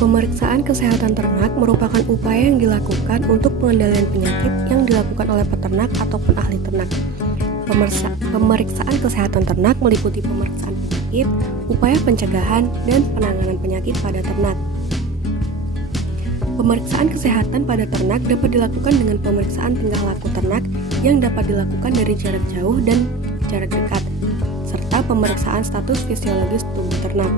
Pemeriksaan kesehatan ternak merupakan upaya yang dilakukan untuk pengendalian penyakit yang dilakukan oleh peternak ataupun ahli ternak. Pemeriksaan kesehatan ternak meliputi pemeriksaan penyakit, upaya pencegahan, dan penanganan penyakit pada ternak. Pemeriksaan kesehatan pada ternak dapat dilakukan dengan pemeriksaan tingkah laku ternak yang dapat dilakukan dari jarak jauh dan jarak dekat, serta pemeriksaan status fisiologis tubuh ternak.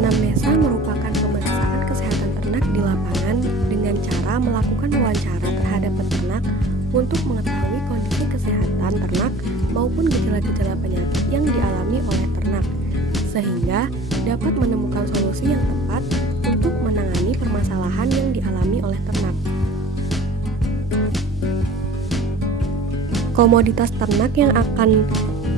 Anamnesa merupakan pemeriksaan kesehatan ternak di lapangan dengan cara melakukan wawancara terhadap peternak untuk mengetahui kondisi kesehatan ternak maupun gejala-gejala penyakit yang dialami oleh ternak, sehingga dapat menemukan solusi yang tepat untuk menangani permasalahan yang dialami oleh ternak. Komoditas ternak yang akan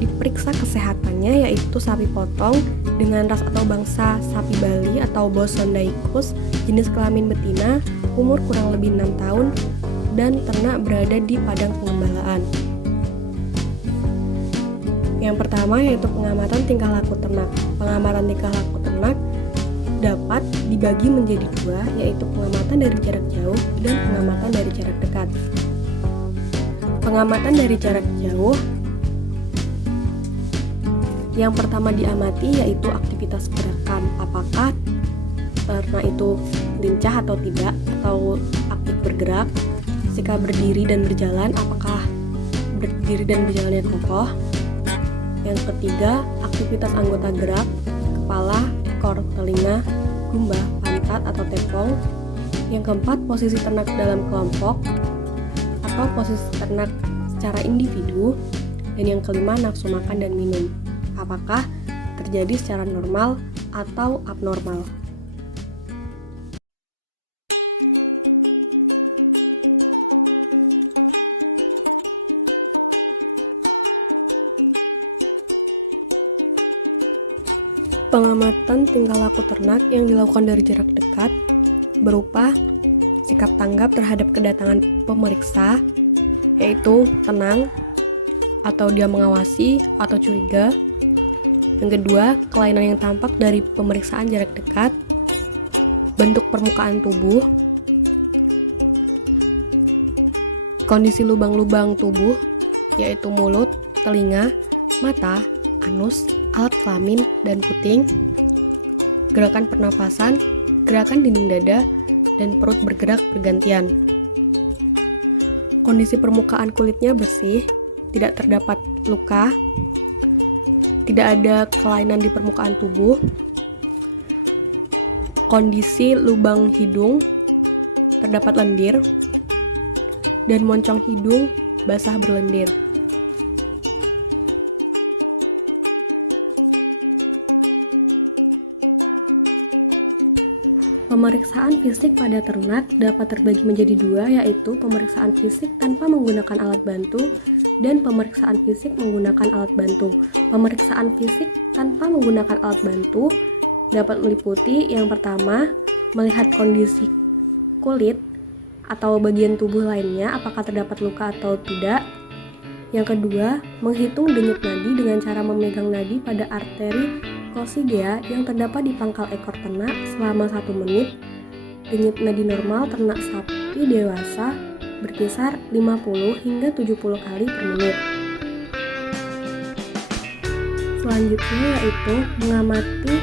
diperiksa kesehatannya yaitu sapi potong dengan ras atau bangsa sapi Bali atau Bos Sondaicus, jenis kelamin betina, umur kurang lebih 6 tahun, dan ternak berada di padang pengembalaan. Yang pertama yaitu pengamatan tingkah laku ternak. Pengamatan tingkah laku ternak dapat dibagi menjadi dua, yaitu pengamatan dari jarak jauh dan pengamatan dari jarak dekat. Pengamatan dari jarak jauh yang pertama diamati yaitu aktivitas gerakan, apakah ternak itu lincah atau tidak, atau aktif bergerak. Jika berdiri dan berjalan, apakah berdiri dan berjalannya kokoh. Yang ketiga, aktivitas anggota gerak, kepala, ekor, telinga, gumbah, pantat atau tepong. Yang keempat, posisi ternak dalam kelompok atau posisi ternak secara individu. Dan yang kelima, nafsu makan dan minum, apakah terjadi secara normal atau abnormal. Pengamatan tingkah laku ternak yang dilakukan dari jarak dekat berupa sikap tanggap terhadap kedatangan pemeriksa, yaitu tenang atau dia mengawasi atau curiga. Yang kedua, kelainan yang tampak dari pemeriksaan jarak dekat, bentuk permukaan tubuh, kondisi lubang-lubang tubuh, yaitu mulut, telinga, mata, anus, alat kelamin, dan puting, gerakan pernafasan, gerakan dinding dada, dan perut bergerak bergantian. Kondisi permukaan kulitnya bersih, tidak terdapat luka, tidak ada kelainan di permukaan tubuh. Kondisi lubang hidung terdapat lendir, dan moncong hidung basah berlendir. Pemeriksaan fisik pada ternak dapat terbagi menjadi dua, yaitu pemeriksaan fisik tanpa menggunakan alat bantu dan pemeriksaan fisik menggunakan alat bantu. Pemeriksaan fisik tanpa menggunakan alat bantu dapat meliputi yang pertama, melihat kondisi kulit atau bagian tubuh lainnya apakah terdapat luka atau tidak. Yang kedua, menghitung denyut nadi dengan cara memegang nadi pada arteri coccygia yang terdapat di pangkal ekor ternak selama 1 menit. Denyut nadi normal ternak sapi dewasa berkisar 50 hingga 70 kali per menit. Selanjutnya yaitu mengamati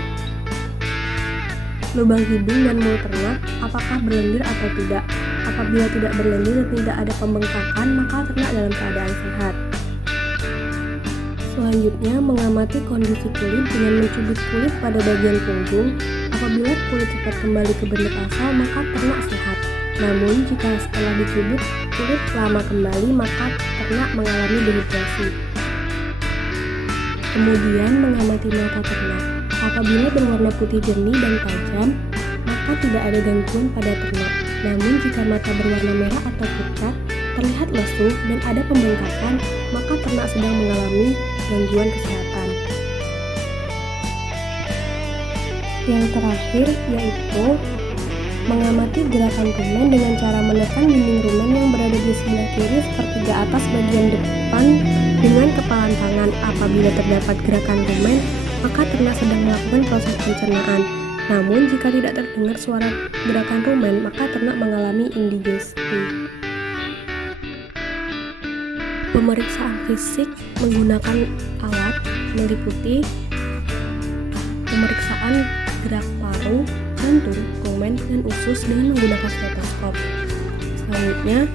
lubang hidung dan mulut ternak apakah berlendir atau tidak. Apabila tidak berlendir dan tidak ada pembengkakan, maka ternak dalam keadaan sehat. Selanjutnya, mengamati kondisi kulit dengan mencubit kulit pada bagian punggung. Apabila kulit cepat kembali ke bentuk asal, maka ternak sehat. Namun, jika setelah dicubit kulit lama kembali, maka ternak mengalami dehidrasi. Kemudian, mengamati mata ternak. Apabila berwarna putih jernih dan tajam, maka tidak ada gangguan pada ternak. Namun, jika mata berwarna merah atau pucat, terlihat lesu dan ada pembengkakan, maka ternak sedang mengalami gangguan kesehatan. Yang terakhir yaitu mengamati gerakan rumen dengan cara menekan dinding rumen yang berada di sebelah kiri sepertiga atas bagian depan depan dengan kepalan tangan. Apabila terdapat gerakan rumen, maka ternak sedang melakukan proses pencernaan. Namun, jika tidak terdengar suara gerakan rumen, maka ternak mengalami indigesti. Pemeriksaan fisik menggunakan alat meliputi pemeriksaan gerak paru, jantung, rumen, dan usus dengan menggunakan stetoskop. Selanjutnya,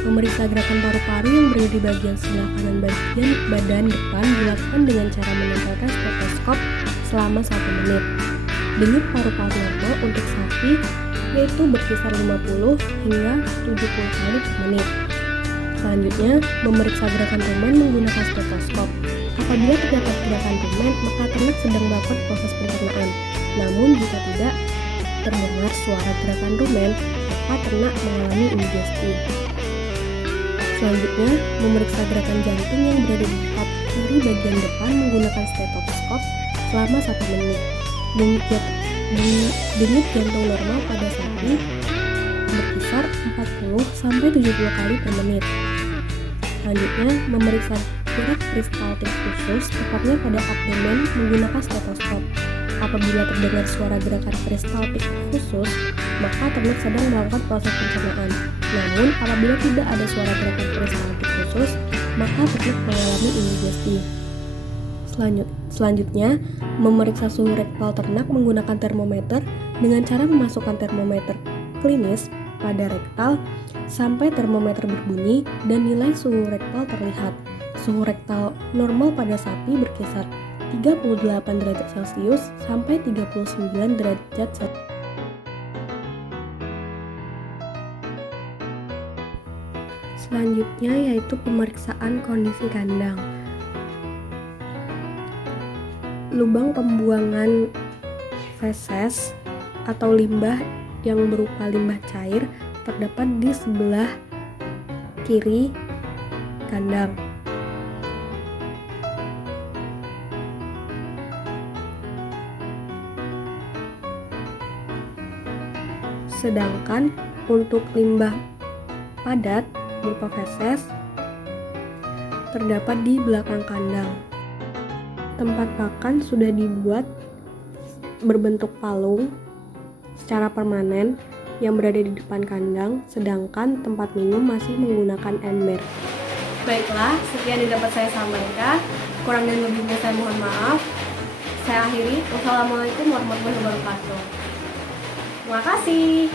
memeriksa gerakan paru-paru yang berada di bagian sebelah kanan badan depan dilakukan dengan cara menempelkan stetoskop selama 1 menit. Denyut paru-paru normal untuk sapi yaitu berkisar 50 hingga 70 kali per menit. Selanjutnya, memeriksa gerakan rumen menggunakan stetoskop. Apabila terdapat gerakan rumen, maka ternak sedang melakukan proses pencernaan. Namun, jika tidak terdengar suara gerakan rumen, maka ternak mengalami indigesti. Selanjutnya, memeriksa gerakan jantung yang berada di tahap kiri bagian depan menggunakan stetoskop selama 1 menit. Denyut jantung normal pada sapi berkisar 40-70 kali per menit. Selanjutnya, memeriksa gerak peristaltik khusus, tepatnya pada abdomen menggunakan stetoskop. Apabila terdengar suara gerakan peristaltik khusus, maka ternak sedang melakukan proses pencernaan. Namun, apabila tidak ada suara gerakan peristaltik khusus, maka ternak mengalami indigesti. Selanjutnya, memeriksa suhu rektal ternak menggunakan termometer dengan cara memasukkan termometer klinis pada rektal sampai termometer berbunyi dan nilai suhu rektal terlihat. Suhu rektal normal pada sapi berkisar 38 derajat Celcius sampai 39 derajat Celcius. Selanjutnya yaitu pemeriksaan kondisi kandang. Lubang pembuangan feses atau limbah yang berupa limbah cair terdapat di sebelah kiri kandang. Sedangkan untuk limbah padat berupa feses terdapat di belakang kandang. Tempat pakan sudah dibuat berbentuk palung secara permanen yang berada di depan kandang, sedangkan tempat minum masih menggunakan ember. Baiklah, sekian yang dapat saya sampaikan. Kurang dan lebihnya saya mohon maaf. Saya akhiri. Wassalamualaikum warahmatullahi wabarakatuh. Terima kasih.